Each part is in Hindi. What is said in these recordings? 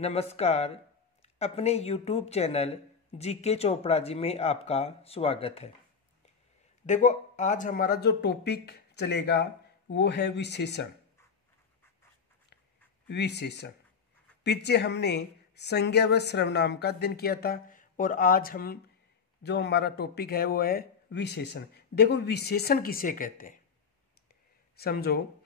नमस्कार। अपने YouTube channel GK Chopra ji में आपका स्वागत है। देखो, आज हमारा जो टॉपिक चलेगा वो है विशेषण। विशेषण पीछे हमने संज्ञा व सर्वनाम का अध्ययन किया था और आज हम जो हमारा टॉपिक है वो है विशेषण। देखो, विशेषण किसे कहते हैं समझो।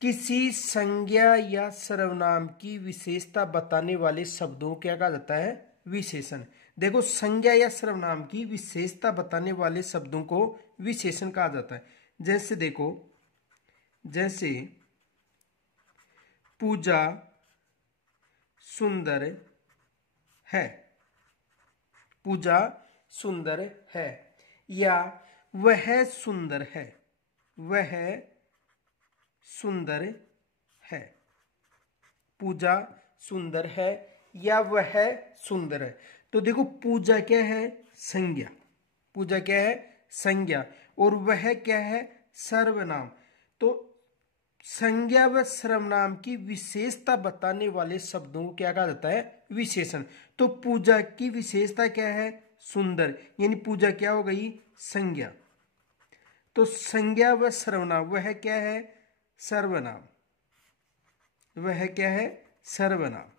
किसी संज्ञा या सर्वनाम की विशेषता बताने वाले शब्दों को क्या कहा जाता है? विशेषण। देखो, संज्ञा या सर्वनाम की विशेषता बताने वाले शब्दों को विशेषण कहा जाता है। जैसे देखो, जैसे पूजा सुंदर है, पूजा सुंदर है, या वह सुंदर है, वह सुंदर है। पूजा सुंदर है या वह सुंदर है। तो देखो, पूजा क्या है? संज्ञा। पूजा क्या है? संज्ञा। और वह क्या है? सर्वनाम। तो संज्ञा व सर्वनाम की विशेषता बताने वाले शब्दों को क्या कहा जाता है? विशेषण। तो पूजा की विशेषता क्या है? सुंदर, यानी पूजा क्या हो गई? संज्ञा। तो संज्ञा व सर्वनाम, वह क्या है? सर्वनाम। वह क्या है? सर्वनाम।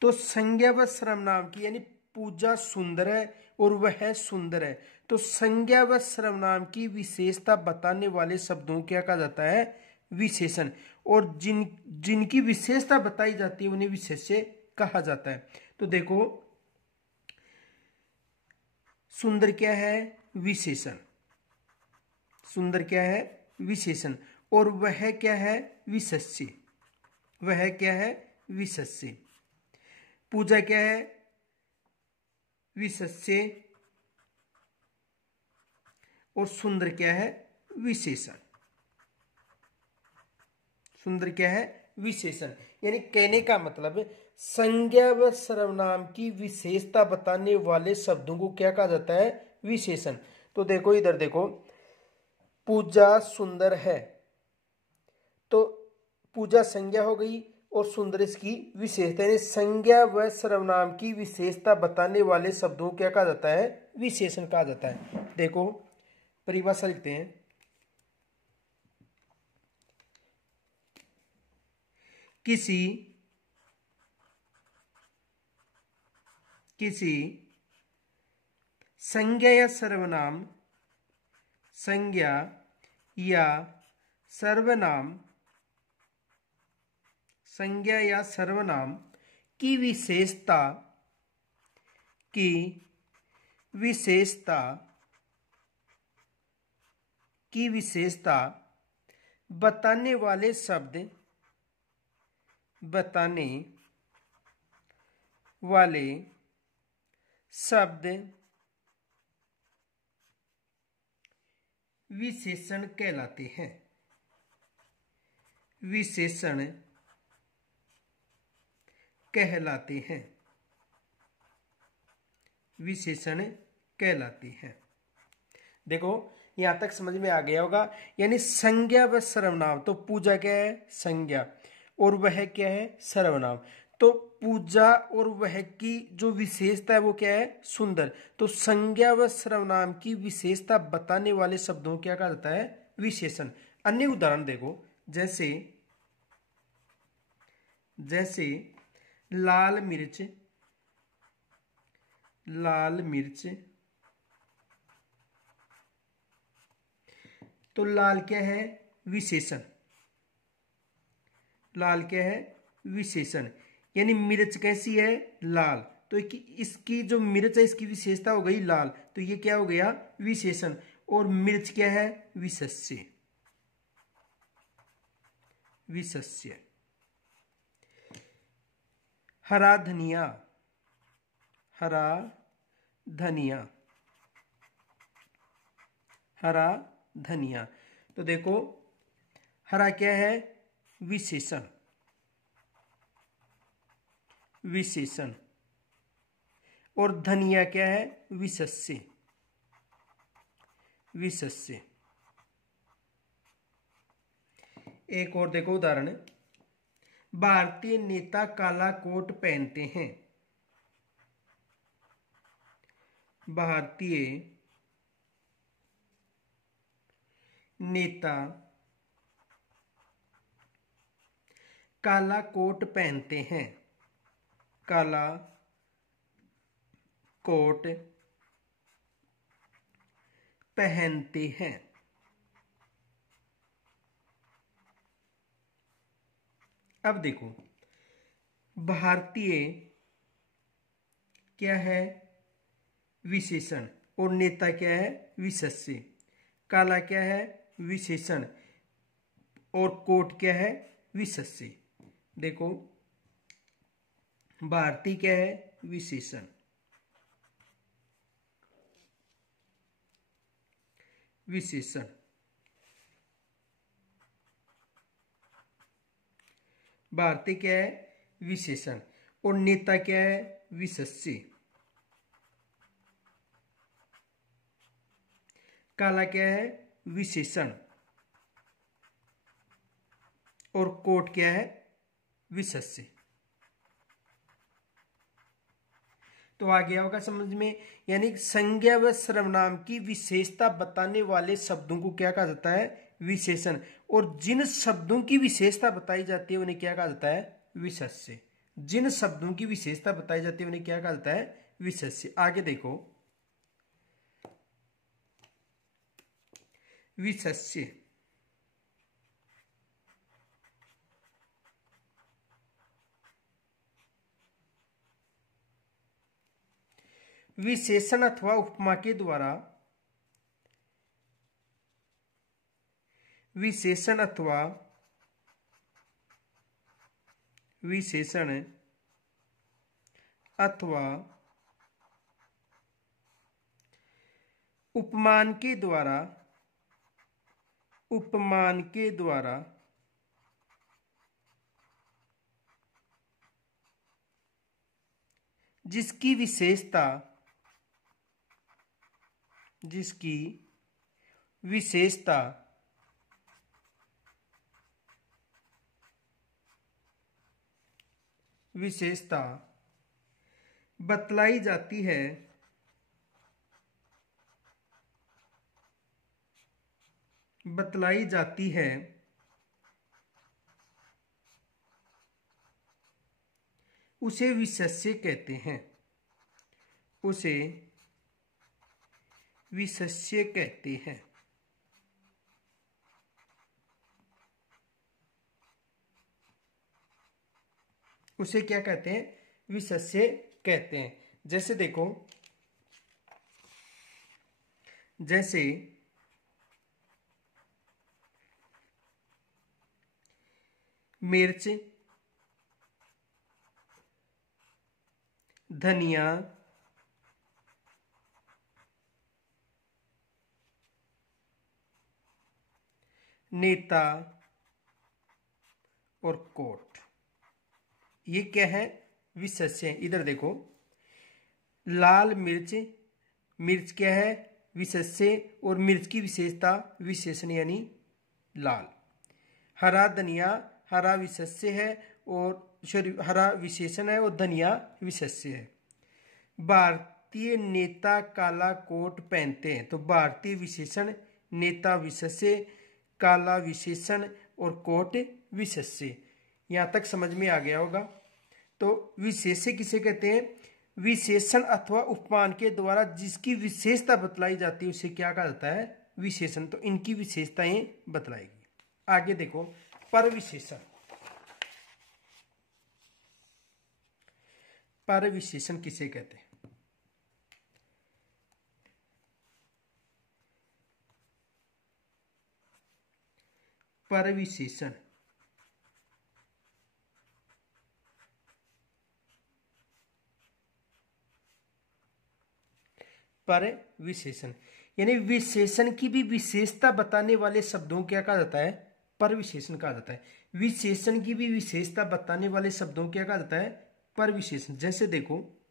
तो संज्ञा व सर्वनाम की, यानी पूजा सुंदर है और वह सुंदर है, तो संज्ञा व सर्वनाम की विशेषता बताने वाले शब्दों को क्या कहा जाता है? विशेषण। और जिनकी विशेषता बताई जाती है उन्हें विशेष्य कहा जाता है। तो देखो, सुंदर क्या है? विशेषण। सुंदर क्या है? विशेषण। और वह क्या है? विशेष्य। वह क्या है? विशेष्य। पूजा क्या है? विशेष्य। और सुंदर क्या है? विशेषण। सुंदर क्या है? विशेषण। यानी कहने का मतलब, संज्ञा व सर्वनाम की विशेषता बताने वाले शब्दों को क्या कहा जाता है? विशेषण। तो देखो, इधर देखो, पूजा सुंदर है, तो पूजा संज्ञा हो गई और सुंदर इसकी विशेषता। यानी संज्ञा व सर्वनाम की विशेषता बताने वाले शब्दों को क्या कहा जाता है? विशेषण कहा जाता है। देखो, परिभाषा लिखते हैं। किसी संज्ञा या सर्वनाम, संज्ञा या सर्वनाम, संज्ञा या सर्वनाम की विशेषता, की विशेषता, की विशेषता बताने वाले शब्द, बताने वाले शब्द विशेषण कहलाते हैं। विशेषण कहलाते हैं। विशेषण कहलाते हैं। देखो, यहां तक समझ में आ गया होगा। यानी संज्ञा व सर्वनाम, तो पूजा क्या है? संज्ञा। और वह क्या है? सर्वनाम। तो पूजा और वह की जो विशेषता है वो क्या है? सुंदर। तो संज्ञा व सर्वनाम की विशेषता बताने वाले शब्दों को क्या कहा जाता है? विशेषण। अन्य उदाहरण देखो, जैसे जैसे लाल मिर्च, लाल मिर्च। तो लाल क्या है? विशेषण। लाल क्या है? विशेषण। यानी मिर्च कैसी है? लाल। तो इसकी जो मिर्च है इसकी विशेषता हो गई लाल, तो ये क्या हो गया? विशेषण। और मिर्च क्या है? विशेष्य। विशेष्य। हरा धनिया, हरा धनिया, हरा धनिया। तो देखो, हरा क्या है? विशेषण। विशेषण। और धनिया क्या है? विशेष्य। विशेष्य। एक और देखो उदाहरण, भारतीय नेता काला कोट पहनते हैं। भारतीय नेता काला कोट पहनते हैं। काला कोट पहनते हैं। अब देखो, भारतीय क्या है? विशेषण। और नेता क्या है? विशेष्य। काला क्या है? विशेषण। और कोट क्या है? विशेष्य। देखो, भारतीय क्या है? विशेषण। विशेषण। भारतीय क्या है? विशेषण। और नेता क्या है? विशेष्य। काला क्या है? विशेषण। और कोट क्या है? विशेष्य। तो आ गया होगा समझ में। यानी संज्ञा व सर्वनाम की विशेषता बताने वाले शब्दों को क्या कहा जाता है? विशेषण। और जिन शब्दों की विशेषता बताई जाती है उन्हें क्या कहा जाता है? विशेष्य। जिन शब्दों की विशेषता बताई जाती है उन्हें क्या कहा जाता है? विशेष्य। आगे देखो, विशेष्य। विशेषण अथवा उपमा के द्वारा, विशेषण अथवा विशेषण अथवा उपमान के द्वारा, उपमान के द्वारा जिसकी विशेषता, जिसकी विशेषता विशेषता बतलाई जाती है, बतलाई जाती है, उसे विशेष्य कहते हैं। उसे विशेष्य कहते हैं। उसे क्या कहते हैं? विशेष्य कहते हैं। जैसे देखो, जैसे मिर्च, धनिया, नेता और कोट, ये क्या है? विशेष्य। इधर देखो, लाल मिर्च, मिर्च क्या है? विशेष्य। और मिर्च की विशेषता विशेषण यानी लाल। हरा धनिया, हरा विशेष्य है और हरा विशेषण है और धनिया विशेष्य है। भारतीय नेता काला कोट पहनते हैं। तो भारतीय विशेषण, नेता विशेष्य, काला विशेषण और कोट विशेष्य। यहां तक समझ में आ गया होगा। तो विशेष्य किसे कहते हैं? विशेषण अथवा उपमान के द्वारा जिसकी विशेषता बतलाई जाती है उसे क्या कहा जाता है? विशेषण। तो इनकी विशेषताएं बतलाएगी। आगे देखो, परविशेषण। परविशेषण किसे कहते हैं? परविशेषण परविशेषण यानी विशेषण की भी विशेषता बताने वाले शब्दों को क्या कहा जाता है? परविशेषण कहा जाता है। विशेषण की भी विशेषता बताने वाले शब्दों को क्या कहा जाता है? परविशेषण। जैसे देखो,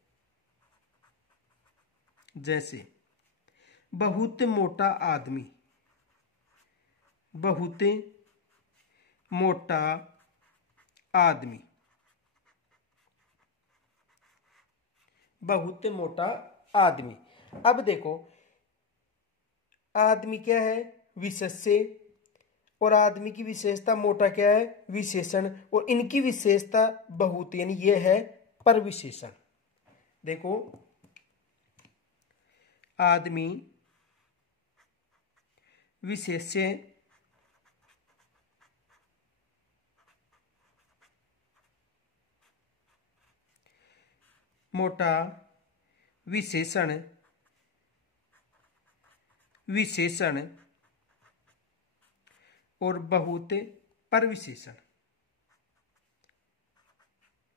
जैसे बहुत मोटा आदमी, बहुत मोटा आदमी, बहुत मोटा आदमी। अब देखो आदमी क्या है, विशेष्य, और आदमी की विशेषता मोटा क्या है, विशेषण, और इनकी विशेषता बहुत यानी ये है परविशेषण। देखो आदमी विशेष्य, मोटा विशेषण, विशेषण और बहुत परविशेषण,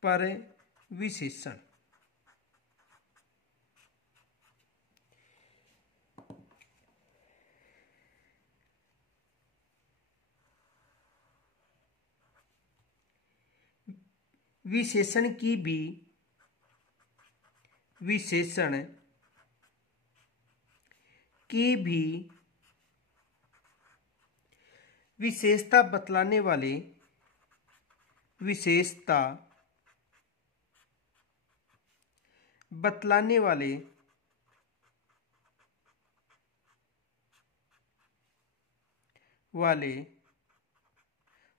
परविशेषण। विशेषण की भी, विशेषण की भी विशेषता बतलाने वाले, विशेषता बतलाने वाले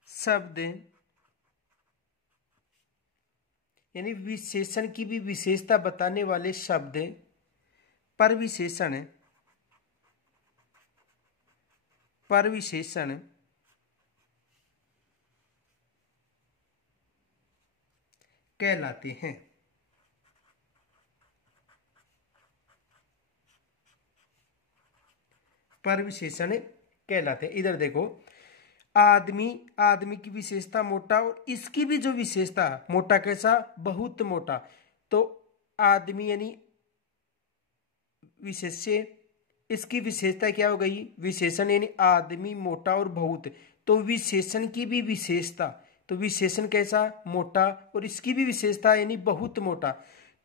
शब्द, यानी विशेषण की भी विशेषता बताने वाले शब्द परविशेषण, परविशेषण कहलाते हैं। परविशेषण कहलाते हैं। इधर देखो आदमी, आदमी की विशेषता मोटा, और इसकी भी जो विशेषता, मोटा कैसा, बहुत मोटा। तो आदमी यानी विशेष्य, इसकी विशेषता क्या हो गई, विशेषण, यानी आदमी मोटा और बहुत। तो विशेषण की भी विशेषता, तो विशेषण कैसा, मोटा, और इसकी भी विशेषता यानी बहुत मोटा।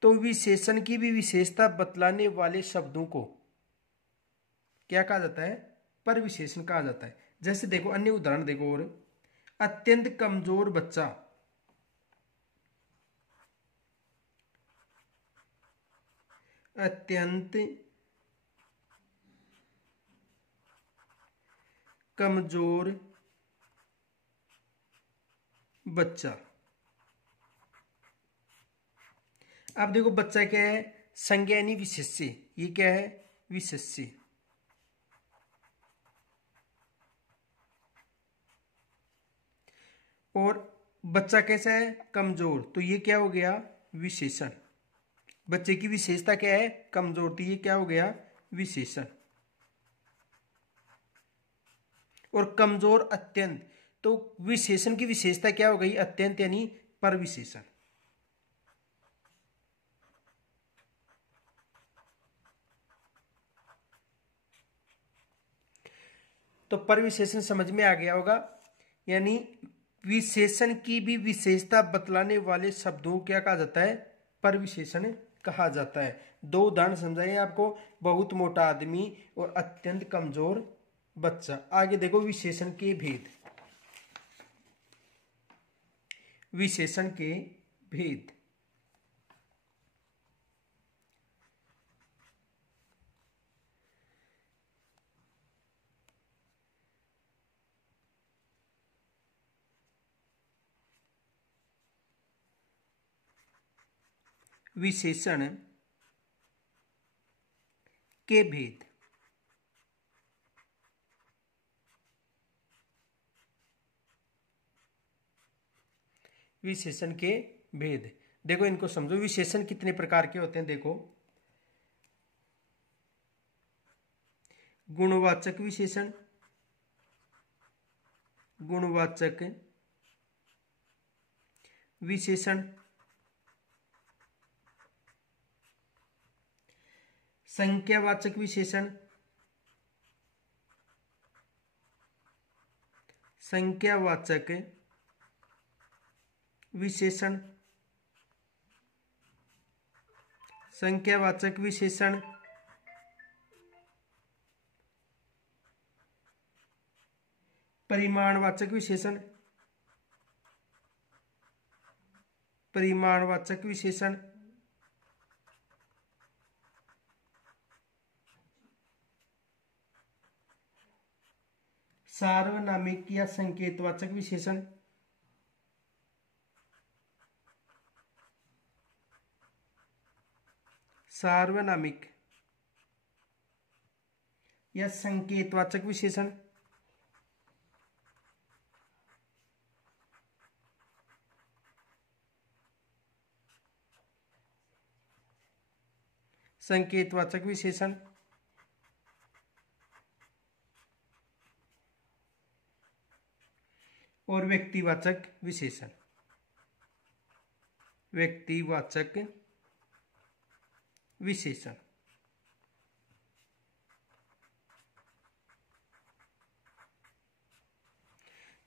तो विशेषण की भी विशेषता बतलाने वाले शब्दों को क्या कहा जाता है, परविशेषण कहा जाता है। जैसे देखो अन्य उदाहरण देखो, और अत्यंत कमजोर बच्चा, अत्यंत कमजोर बच्चा। अब देखो बच्चा क्या है, संज्ञा यानी विशेष्य, ये क्या है, विशेष्य। और बच्चा कैसा है, कमजोर, तो ये क्या हो गया, विशेषण। बच्चे की विशेषता क्या है, कमजोर, तो ये क्या हो गया, विशेषण। और कमजोर अत्यंत, तो विशेषण की विशेषता क्या हो गई, अत्यंत, यानी परविशेषण। तो परविशेषण समझ में आ गया होगा, यानी विशेषण की भी विशेषता बतलाने वाले शब्दों क्या कहा जाता है, परविशेषण कहा जाता है। दो उदाहरण समझाइए आपको, बहुत मोटा आदमी और अत्यंत कमजोर बच्चा। आगे देखो विशेषण के भेद, विशेषण के भेद। विशेषण के भेद, विशेषण के भेद। देखो इनको समझो, विशेषण कितने प्रकार के होते हैं। देखो गुणवाचक विशेषण, गुणवाचक विशेषण, संख्यावाचक विशेषण, संख्यावाचक विशेषण, संख्यावाचक विशेषण, परिमाणवाचक विशेषण, परिमाणवाचक विशेषण, सार्वनामिक या संकेतवाचक विशेषण, सार्वनामिक या संकेतवाचक विशेषण, संकेतवाचक विशेषण, और व्यक्तिवाचक विशेषण, व्यक्तिवाचक विशेषण।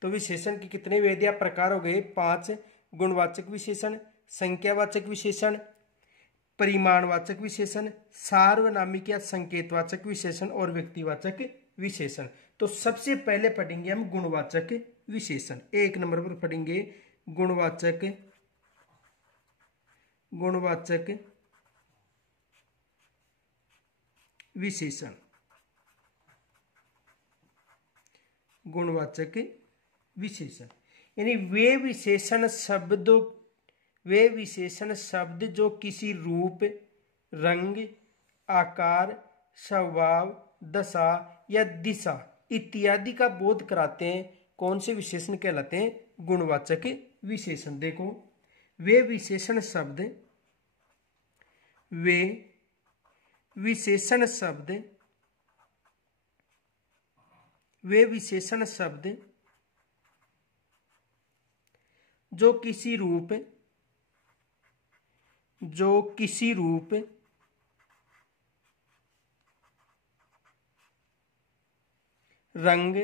तो विशेषण के कितने भेद या प्रकार हो गए? 5। गुणवाचक विशेषण, संख्यावाचक विशेषण, परिमाणवाचक विशेषण, सार्वनामिक या संकेतवाचक विशेषण और व्यक्तिवाचक विशेषण। तो सबसे पहले पढ़ेंगे हम गुणवाचक विशेषण। 1 नंबर पर पढ़ेंगे गुणवाचक विशेषण। गुणवाचक विशेषण यानी वे विशेषण शब्द जो किसी रूप, रंग, आकार, स्वभाव, दशा या दिशा इत्यादि का बोध कराते हैं। कौन से विशेषण कहलाते हैं? गुणवाचक विशेषण। देखो, वे विशेषण शब्द जो किसी रूप, रंग,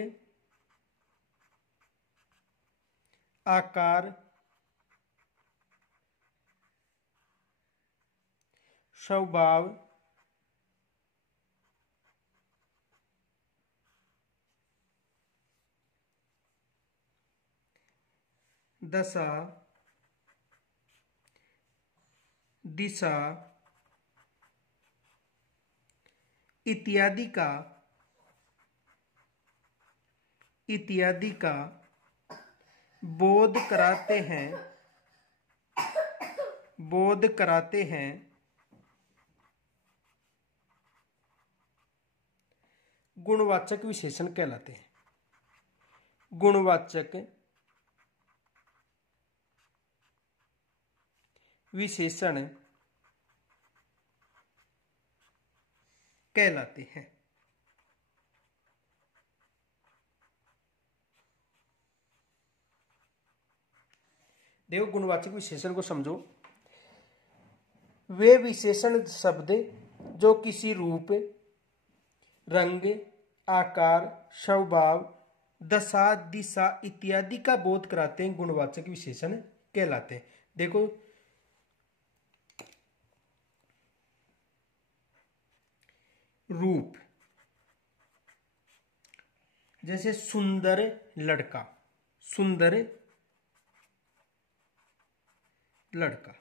आकार, स्वभाव, दशा, दिशा इत्यादि का बोध कराते हैं गुणवाचक विशेषण कहलाते हैं। गुणवाचक विशेषण कहलाते हैं। देखो, गुणवाचक विशेषण को समझो। वे विशेषण शब्द जो किसी रूप, रंग, आकार, स्वभाव, दशा, दिशा इत्यादि का बोध कराते हैं गुणवाचक विशेषण कहलाते हैं। देखो, रूप, जैसे सुंदर लड़का, सुंदर लड़का,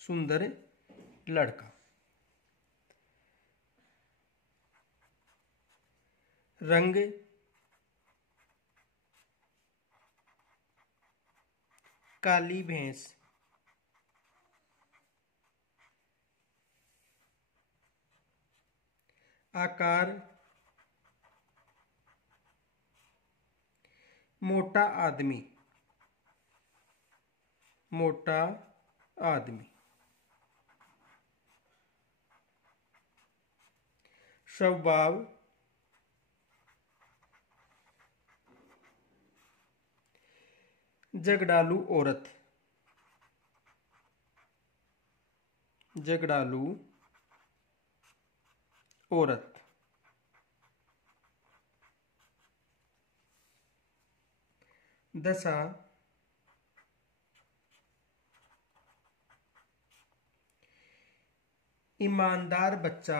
सुंदर लड़का। रंग, काली भैंस, आकार, मोटा आदमी, मोटा आदमी। स्वभाव, झगड़ालू औरत, झगड़ालू औरत। दशा, ईमानदार बच्चा,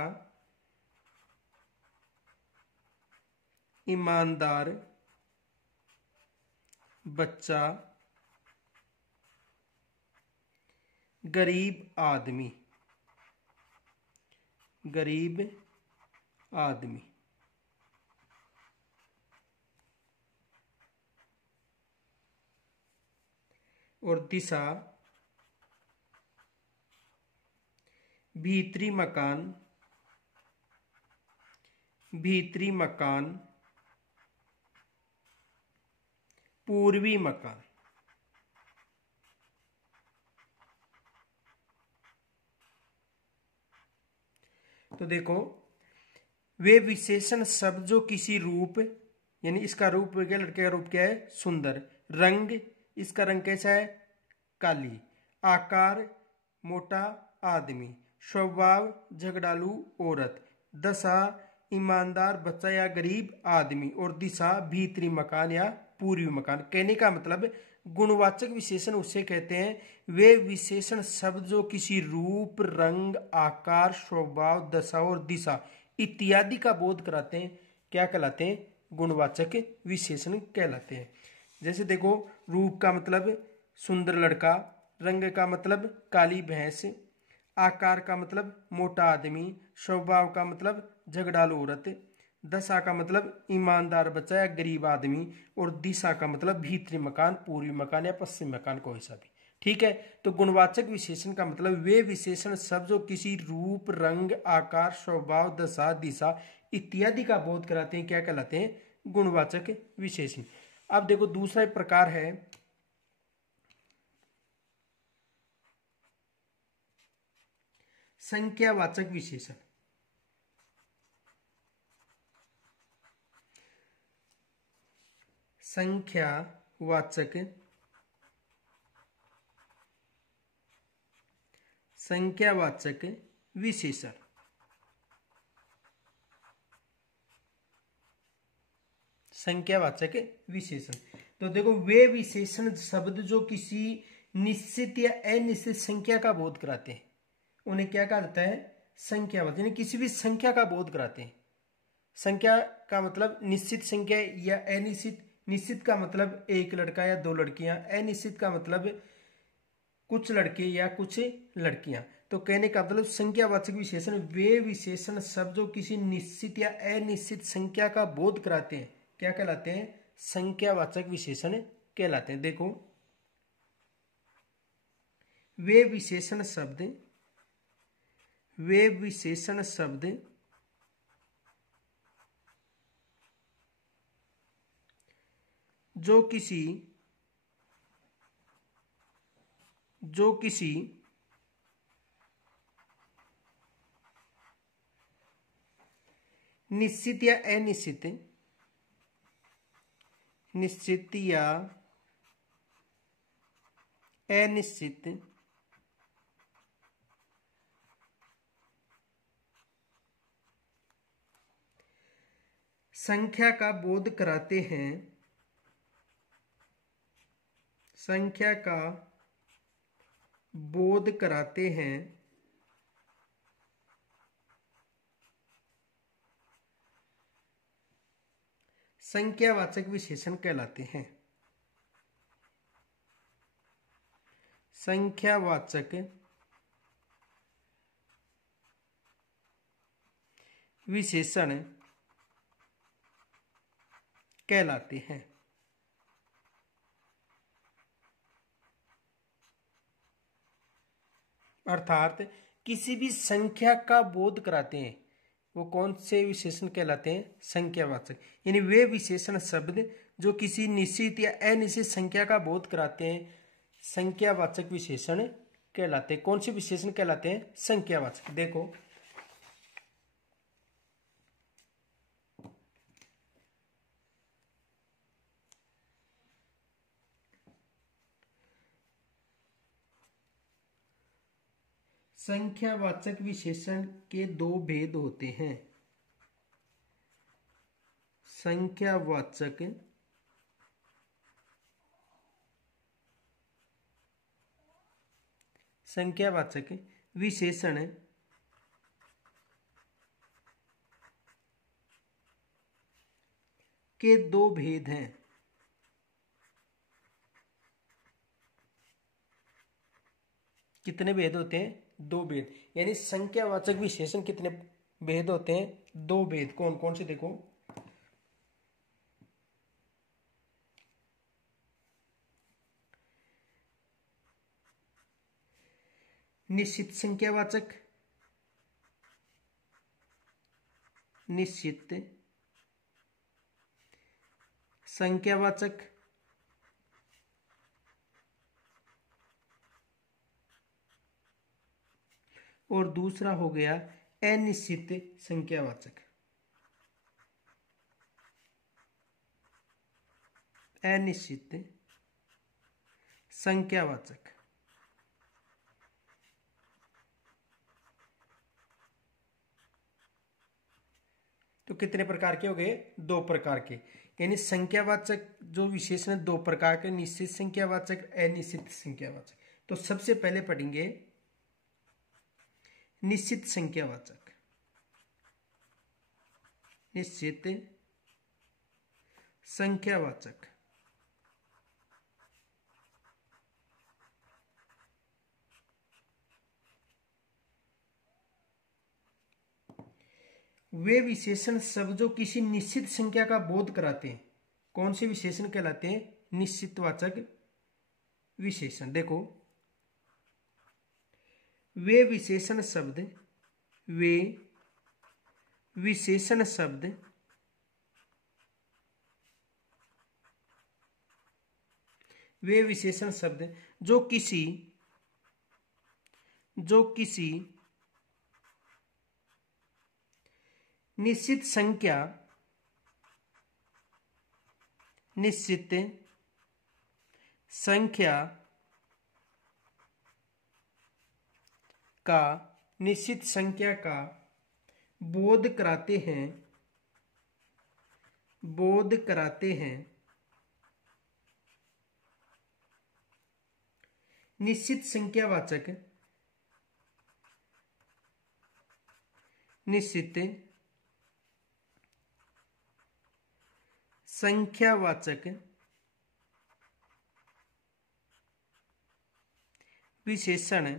ईमानदार बच्चा गरीब आदमी, गरीब आदमी। और दिशा भीतरी मकान, भीतरी मकान, पूर्वी मकान। तो देखो, वे विशेषण शब्द जो किसी रूप, यानी इसका रूप क्या, लड़के का रूप क्या है, सुंदर। रंग, इसका रंग कैसा है, काली। आकार, मोटा आदमी। स्वभाव, झगड़ालू औरत। दशा, ईमानदार बच्चा या गरीब आदमी। और दिशा, भीतरी मकान या पूर्वी मकान। कहने का मतलब गुणवाचक विशेषण उसे कहते हैं वे विशेषण शब्द जो किसी रूप, रंग, आकार, स्वभाव, दशा और दिशा इत्यादि का बोध कराते हैं, क्या कहलाते हैं, गुणवाचक विशेषण कहलाते हैं। जैसे देखो, रूप का मतलब सुंदर लड़का, रंग का मतलब काली भैंस, आकार का मतलब मोटा आदमी, स्वभाव का मतलब झगड़ालू औरत, दशा का मतलब ईमानदार बच्चा या गरीब आदमी, और दिशा का मतलब भीतरी मकान, पूर्वी मकान या पश्चिमी मकान, कोई सा भी। ठीक है। तो गुणवाचक विशेषण का मतलब वे विशेषण शब्द जो किसी रूप, रंग, आकार, स्वभाव, दशा, दिशा इत्यादि का बोध कराते हैं, क्या कहलाते हैं, गुणवाचक विशेषण। अब देखो, दूसरा प्रकार है संख्यावाचक विशेषण। संख्यावाचक संख्यावाचक विशेषण। संख्यावाचक विशेषण, तो देखो, वे विशेषण शब्द जो किसी निश्चित या अनिश्चित संख्या का बोध कराते हैं उन्हें क्या कहा जाता है, संख्यावाचक, यानी किसी भी संख्या का बोध कराते हैं। संख्या का मतलब निश्चित संख्या या अनिश्चित। निश्चित का मतलब एक लड़का या दो लड़कियां, अनिश्चित का मतलब कुछ लड़के या कुछ लड़कियां। तो कहने का मतलब संख्यावाचक विशेषण वे विशेषण शब्द जो किसी निश्चित या अनिश्चित संख्या का बोध कराते हैं, क्या कहलाते हैं, संख्यावाचक विशेषण कहलाते हैं। देखो, वे विशेषण शब्द जो किसी निश्चित या अनिश्चित, निश्चित या अनिश्चित संख्या का बोध कराते हैं, संख्या का बोध कराते हैं, संख्यावाचक विशेषण कहलाते हैं। संख्यावाचक विशेषण कहलाते हैं। अर्थात किसी भी संख्या का बोध कराते हैं, वो कौन से विशेषण कहलाते हैं, संख्यावाचक। यानी वे विशेषण शब्द जो किसी निश्चित या अनिश्चित संख्या का बोध कराते हैं, संख्यावाचक विशेषण कहलाते हैं। कौन से विशेषण कहलाते हैं, संख्यावाचक। देखो, संख्यावाचक विशेषण के दो भेद होते हैं। संख्यावाचक विशेषण के दो भेद हैं। कितने भेद होते हैं? दो भेद। यानी संख्यावाचक विशेषण कितने भेद होते हैं? दो भेद। कौन कौन से? देखो, निश्चित संख्यावाचक, निश्चित संख्यावाचक, और दूसरा हो गया अनिश्चित संख्यावाचक। अनिश्चित संख्यावाचक। तो कितने प्रकार के हो गए? दो प्रकार के। यानी संख्यावाचक जो विशेषण दो प्रकार के, निश्चित संख्यावाचक, अनिश्चित संख्यावाचक। तो सबसे पहले पढ़ेंगे निश्चित संख्यावाचक। निश्चित संख्यावाचक वे विशेषण शब्द जो किसी निश्चित संख्या का बोध कराते हैं। कौन से विशेषण कहलाते हैं? निश्चितवाचक विशेषण। देखो, वे विशेषण शब्द, वे विशेषण शब्द वे विशेषण शब्द जो किसी निश्चित संख्या का बोध कराते हैं। निश्चित संख्यावाचक विशेषण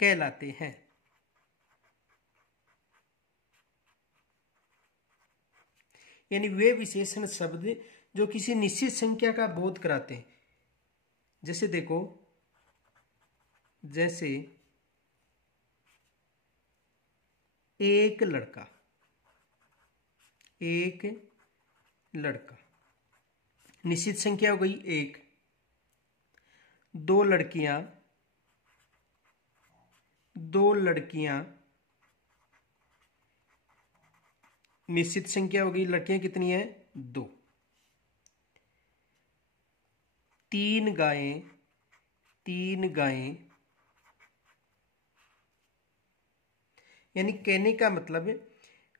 कहलाते हैं। यानी वे विशेषण शब्द जो किसी निश्चित संख्या का बोध कराते हैं। जैसे देखो, जैसे एक लड़का, निश्चित संख्या हो गई एक। दो लड़कियां, निश्चित संख्या हो गई। लड़कियां कितनी है? दो। तीन गायें, यानी कहने का मतलब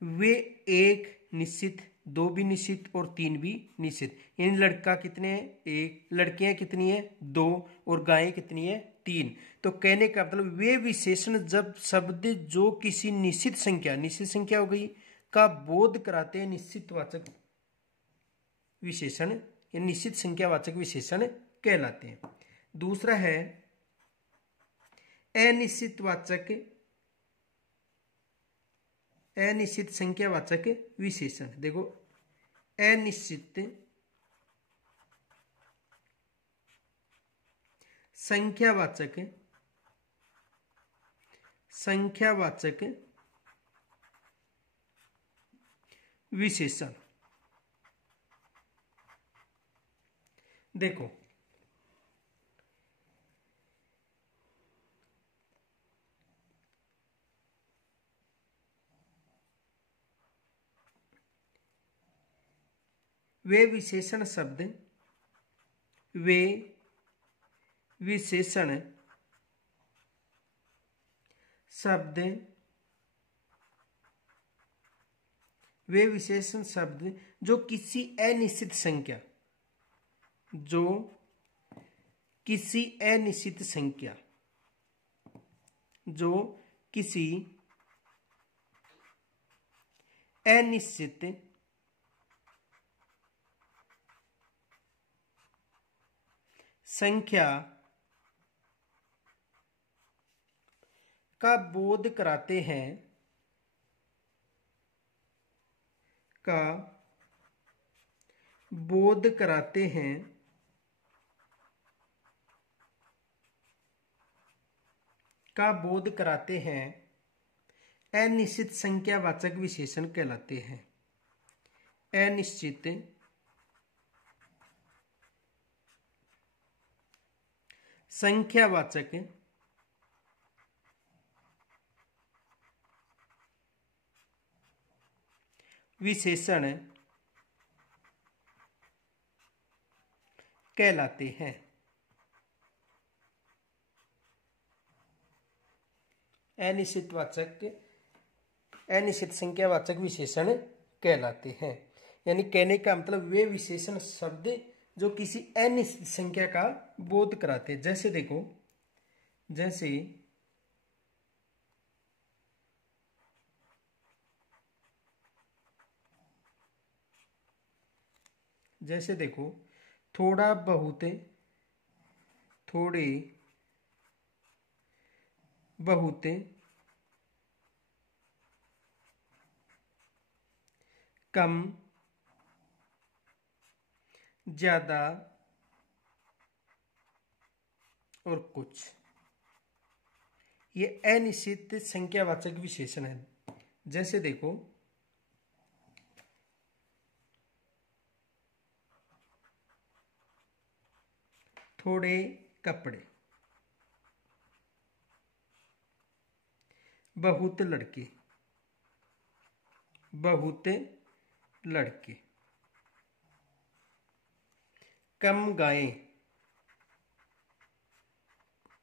वे एक निश्चित, दो भी निश्चित और तीन भी निश्चित। यानी लड़का कितने हैं? एक। लड़कियां कितनी है? दो। और गायें कितनी है? तीन। तो कहने का मतलब वे विशेषण जब शब्द जो किसी निश्चित संख्या हो गई का बोध कराते हैं, निश्चितवाचक विशेषण या निश्चित संख्यावाचक विशेषण कहलाते हैं। दूसरा है अनिश्चित संख्यावाचक विशेषण। देखो, अनिश्चित संख्यावाचक विशेषण। देखो, वे विशेषण शब्द, वे विशेषण शब्द जो किसी अनिश्चित संख्या, संख्या का बोध कराते हैं, का बोध कराते हैं, का बोध कराते हैं अनिश्चित संख्यावाचक विशेषण कहलाते हैं। अनिश्चित संख्यावाचक विशेषण कहलाते हैं। अनिश्चित संख्यावाचक विशेषण कहलाते हैं। यानी कहने का मतलब वे विशेषण शब्द जो किसी अनिश्चित संख्या का बोध कराते हैं। जैसे देखो, जैसे देखो, थोड़ा बहुत, थोड़े बहुत, कम, ज्यादा और कुछ, ये अनिश्चित संख्यावाचक विशेषण है। जैसे देखो, थोड़े कपड़े, बहुत लड़के, बहुत लड़के, कम गायें,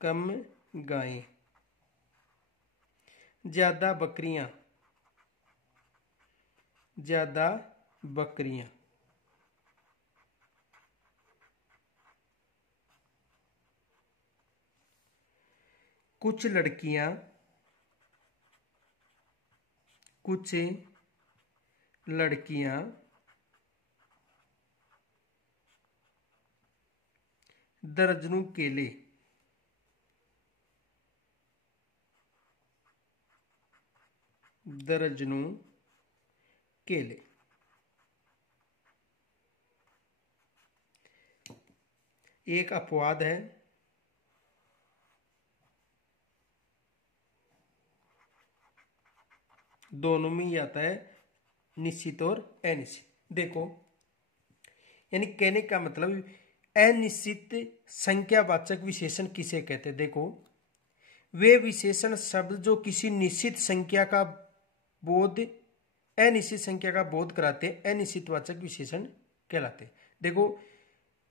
कम गायें, ज्यादा बकरियां, ज्यादा बकरियां, कुछ लड़कियां, कुछ लड़कियां, दर्जनों केले, दर्जनों केले। एक अपवाद है, दोनों में ही आता है, निश्चित और अनिश्चित। देखो, यानी कहने का मतलब अनिश्चित संख्यावाचक विशेषण किसे कहते हैं। देखो, वे विशेषण शब्द जो किसी निश्चित संख्या का बोध, अनिश्चित संख्या का बोध कराते हैं, अनिश्चितवाचक विशेषण कहलाते हैं। देखो,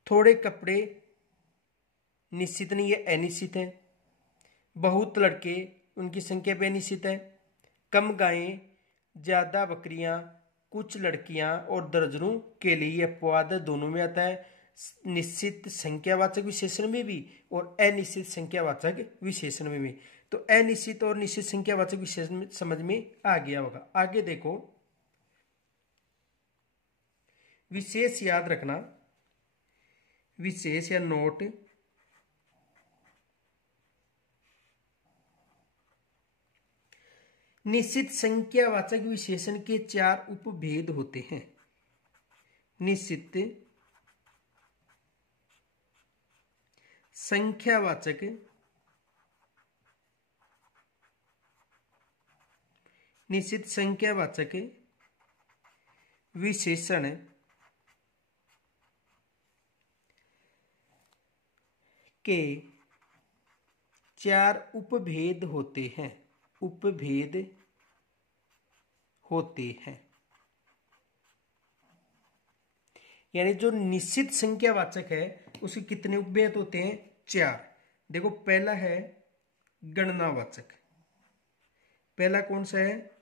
थोड़े कपड़े निश्चित नहीं, ये अनिश्चित है। बहुत लड़के, उनकी संख्या भी अनिश्चित है। कम गायें, ज्यादा बकरियां, कुछ लड़कियां और दर्जनों के लिए, यह अपवाद दोनों में आता है, निश्चित संख्यावाचक विशेषण में भी और अनिश्चित संख्यावाचक विशेषण में भी। तो अनिश्चित और निश्चित संख्यावाचक विशेषण समझ में आ गया होगा। आगे देखो, विशेष याद रखना, विशेष या नोट, निश्चित संख्यावाचक विशेषण के 4 उपभेद होते हैं। निश्चित संख्यावाचक विशेषण के 4 उपभेद होते हैं। उपभेद होते हैं, यानी जो निश्चित संख्यावाचक है उसके कितने उपभेद होते हैं? 4। देखो, पहला है गणनावाचक। पहला कौन सा है?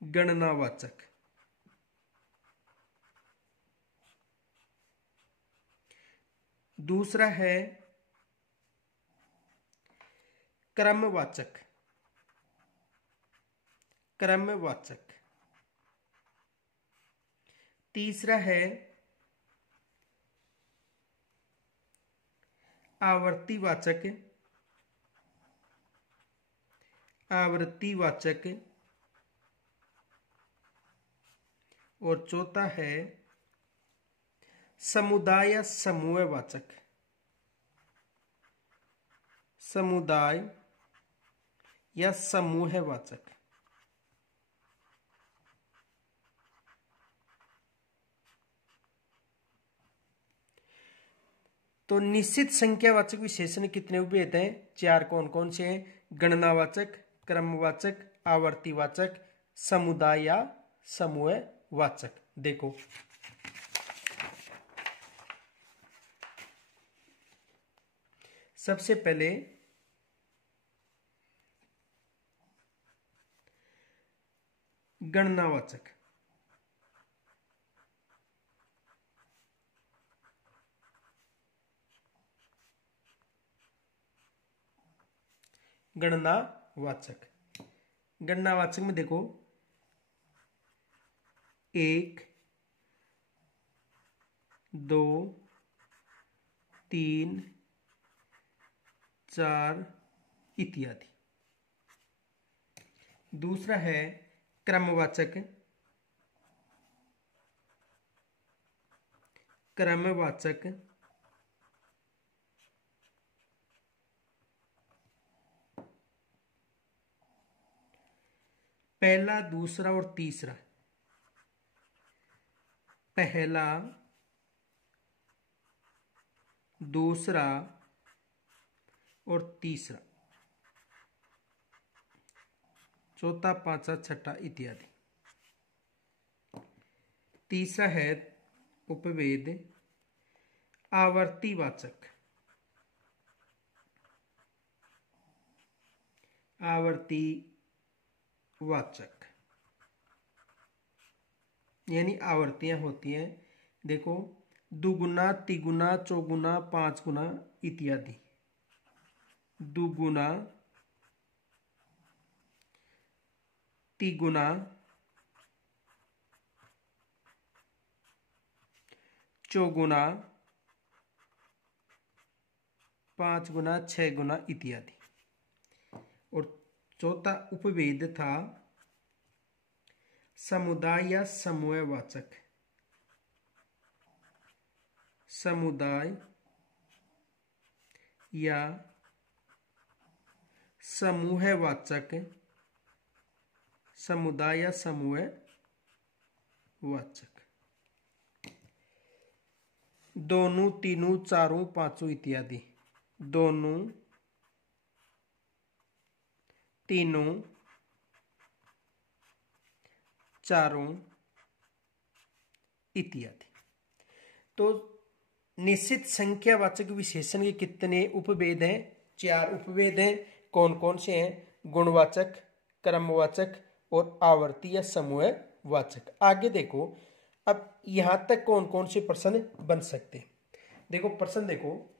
गणनावाचक। दूसरा है क्रमवाचक। क्रमवाचक। तीसरा है आवर्तीवाचक, आवर्तीवाचक। और चौथा है समुदाय या समूहवाचक, समुदाय या समूहवाचक। तो निश्चित संख्यावाचक विशेषण कितने उपभेद हैं? 4। कौन कौन से हैं? गणनावाचक, क्रमवाचक, आवर्तीवाचक, समुदाय या समूहवाचक। देखो सबसे पहले गणनावाचक। गणनावाचक, गणनावाचक में देखो 1, 2, 3, 4 इत्यादि। दूसरा है क्रमवाचक, क्रमवाचक। पहला, दूसरा और तीसरा। पहला, दूसरा और तीसरा, चौथा, पांचवा, छठा इत्यादि। तीसरा है उपभेद आवर्तीवाचक, आवर्तीवाचक यानी आवर्तियां होती हैं। देखो दुगुना, तिगुना, चौगुना, पांच गुना इत्यादि। दुगुना, तिगुना, चौगुना, पांच गुना, छह गुना इत्यादि। और चौथा उपभेद था समुदाय या समूहवाचक, समुदाय या समूहवाचक, समुदाय या समूहवाचक। दोनों, तीनों, चारों, पांचों इत्यादि। दोनों, तीनों, चारों इत्यादि। तो निश्चित संख्यावाचक विशेषण के कितने उपभेद हैं? 4 उपभेद हैं। कौन कौन से हैं? गुणवाचक, क्रमवाचक और आवर्ती या समूहवाचक। आगे देखो, अब यहां तक कौन कौन से प्रश्न बन सकते हैं? देखो प्रश्न देखो,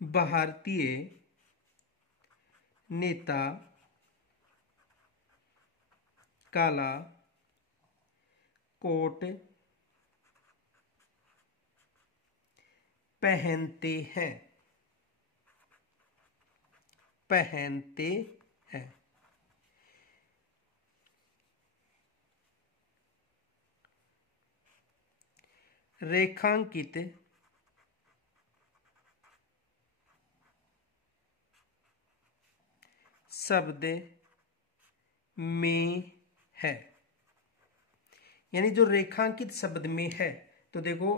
भारतीय नेता काला कोट पहनते हैं, पहनते हैं। रेखांकित शब्द में है, यानी जो रेखांकित शब्द में है। तो देखो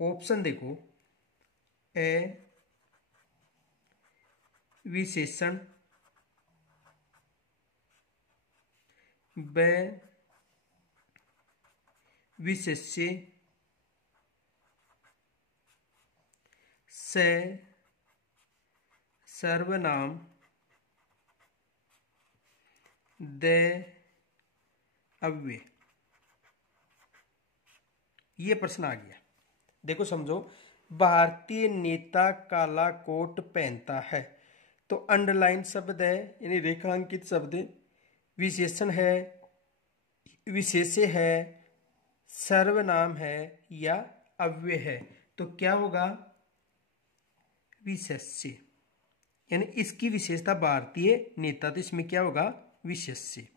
ऑप्शन देखो, ए विशेषण, ब विशेष्य, स सर्वनाम, द अव्यय। ये प्रश्न आ गया। देखो समझो, भारतीय नेता काला कोट पहनता है। तो अंडरलाइन शब्द है यानी रेखांकित शब्द, विशेषण है, विशेष्य है, सर्वनाम है या अव्यय है। तो क्या होगा? विशेष्य, यानी इसकी विशेषता भारतीय नेता, तो इसमें क्या होगा? विशेष्य।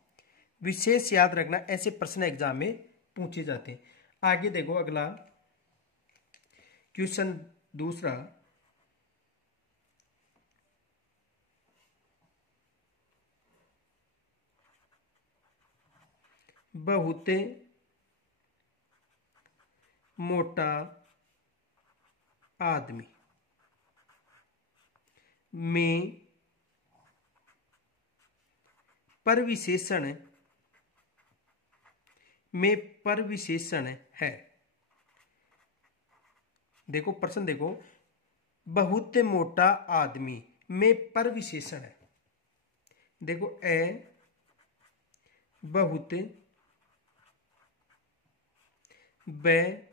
विशेष याद रखना, ऐसे प्रश्न एग्जाम में पूछे जाते हैं। आगे देखो अगला क्वेश्चन दूसरा, बहुत मोटा आदमी में परविशेषण है। देखो प्रश्न देखो, बहुत मोटा आदमी में परविशेषण है। देखो बहुत, ब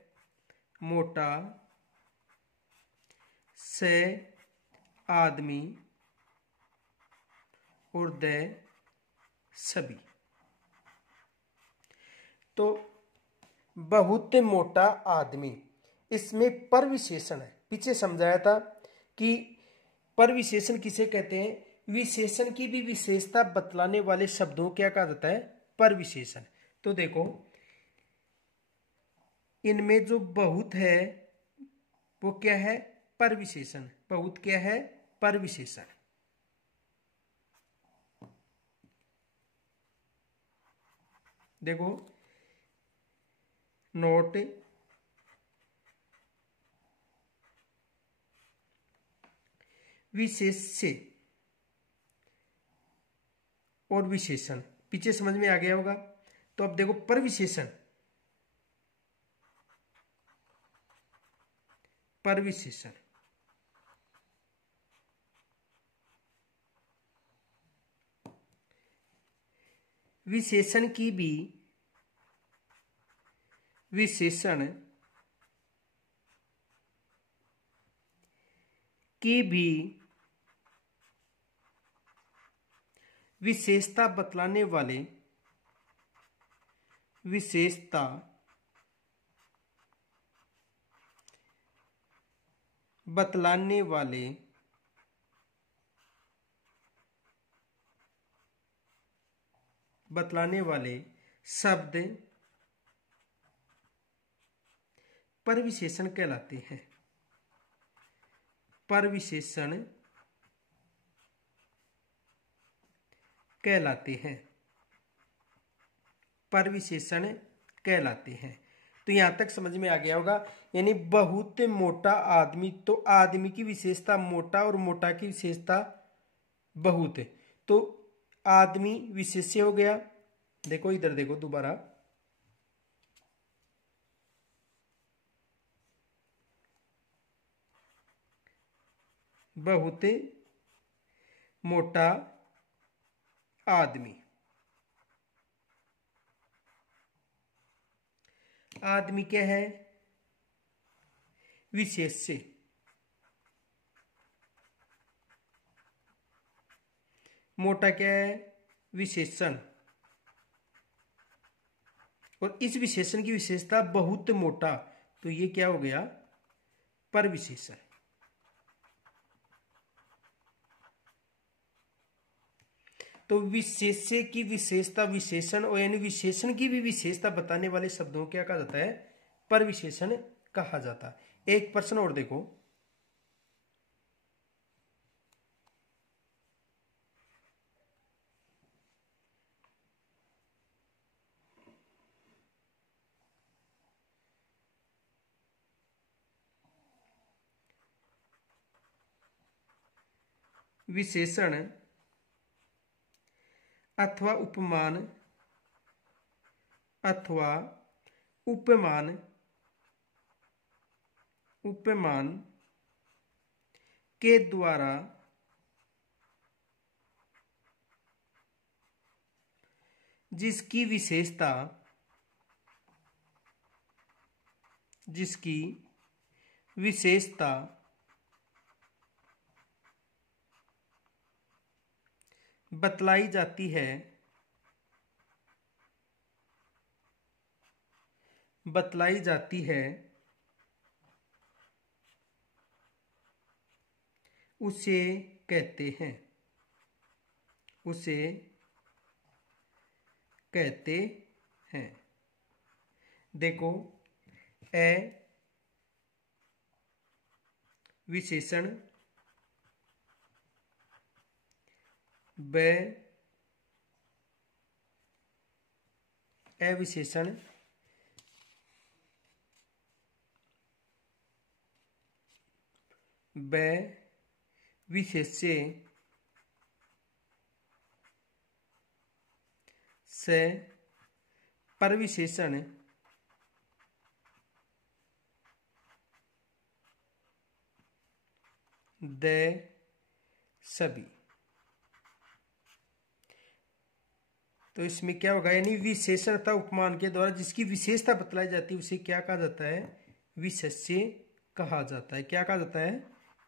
मोटा, से आदमी और द सभी। तो बहुत मोटा आदमी, इसमें परविशेषण है। पीछे समझाया था कि परविशेषण किसे कहते हैं? विशेषण की भी विशेषता बतलाने वाले शब्दों क्या कहा जाता है? परविशेषण। तो देखो इनमें जो बहुत है वो क्या है? परविशेषण। बहुत क्या है? परविशेषण। देखो नोट, विशेष्य और विशेषण, पीछे समझ में आ गया होगा। तो अब देखो परविशेषण, परविशेषण विशेषण की भी विशेषता बतलाने वाले शब्द परविशेषण कहलाते हैं। परविशेषण कहलाते हैं। परविशेषण कहलाते हैं। तो यहां तक समझ में आ गया होगा। यानी बहुत मोटा आदमी, तो आदमी की विशेषता मोटा और मोटा की विशेषता बहुत, तो आदमी विशेष्य हो गया। देखो इधर देखो दोबारा, बहुत मोटा आदमी, आदमी क्या है? विशेष्य। मोटा क्या है? विशेषण। और इस विशेषण की विशेषता बहुत मोटा, तो ये क्या हो गया? परविशेषण। तो विशेष्य की विशेषता विशेषण, और यानी विशेषण की भी विशेषता बताने वाले शब्दों क्या कहा जाता है? परविशेषण कहा जाता है। एक प्रश्न और देखो, विशेषण अथवा उपमान के द्वारा जिसकी विशेषता बतलाई जाती है, बतलाई जाती है उसे कहते हैं, उसे कहते हैं। देखो, ए विशेषण, ब ए विशेषण, ब विशेष्य, स परविशेषण, द सभी। तो इसमें क्या होगा, यानी विशेषण तथा उपमान के द्वारा जिसकी विशेषता बतलाई जाती है उसे क्या कहा जाता है, विशेष्य कहा जाता है। क्या कहा जाता है,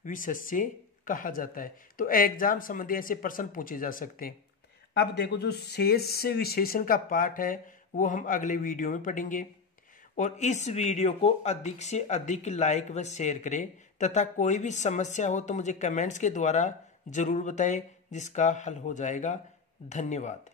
विशेष्य कहा जाता है। तो एग्जाम संबंधी ऐसे प्रश्न पूछे जा सकते हैं। अब देखो, जो शेष विशेषण का पाठ है वो हम अगले वीडियो में पढ़ेंगे, और इस वीडियो को अधिक से अधिक लाइक व शेयर करें, तथा कोई भी समस्या हो तो मुझे कमेंट्स के द्वारा जरूर बताएं, जिसका हल हो जाएगा। धन्यवाद।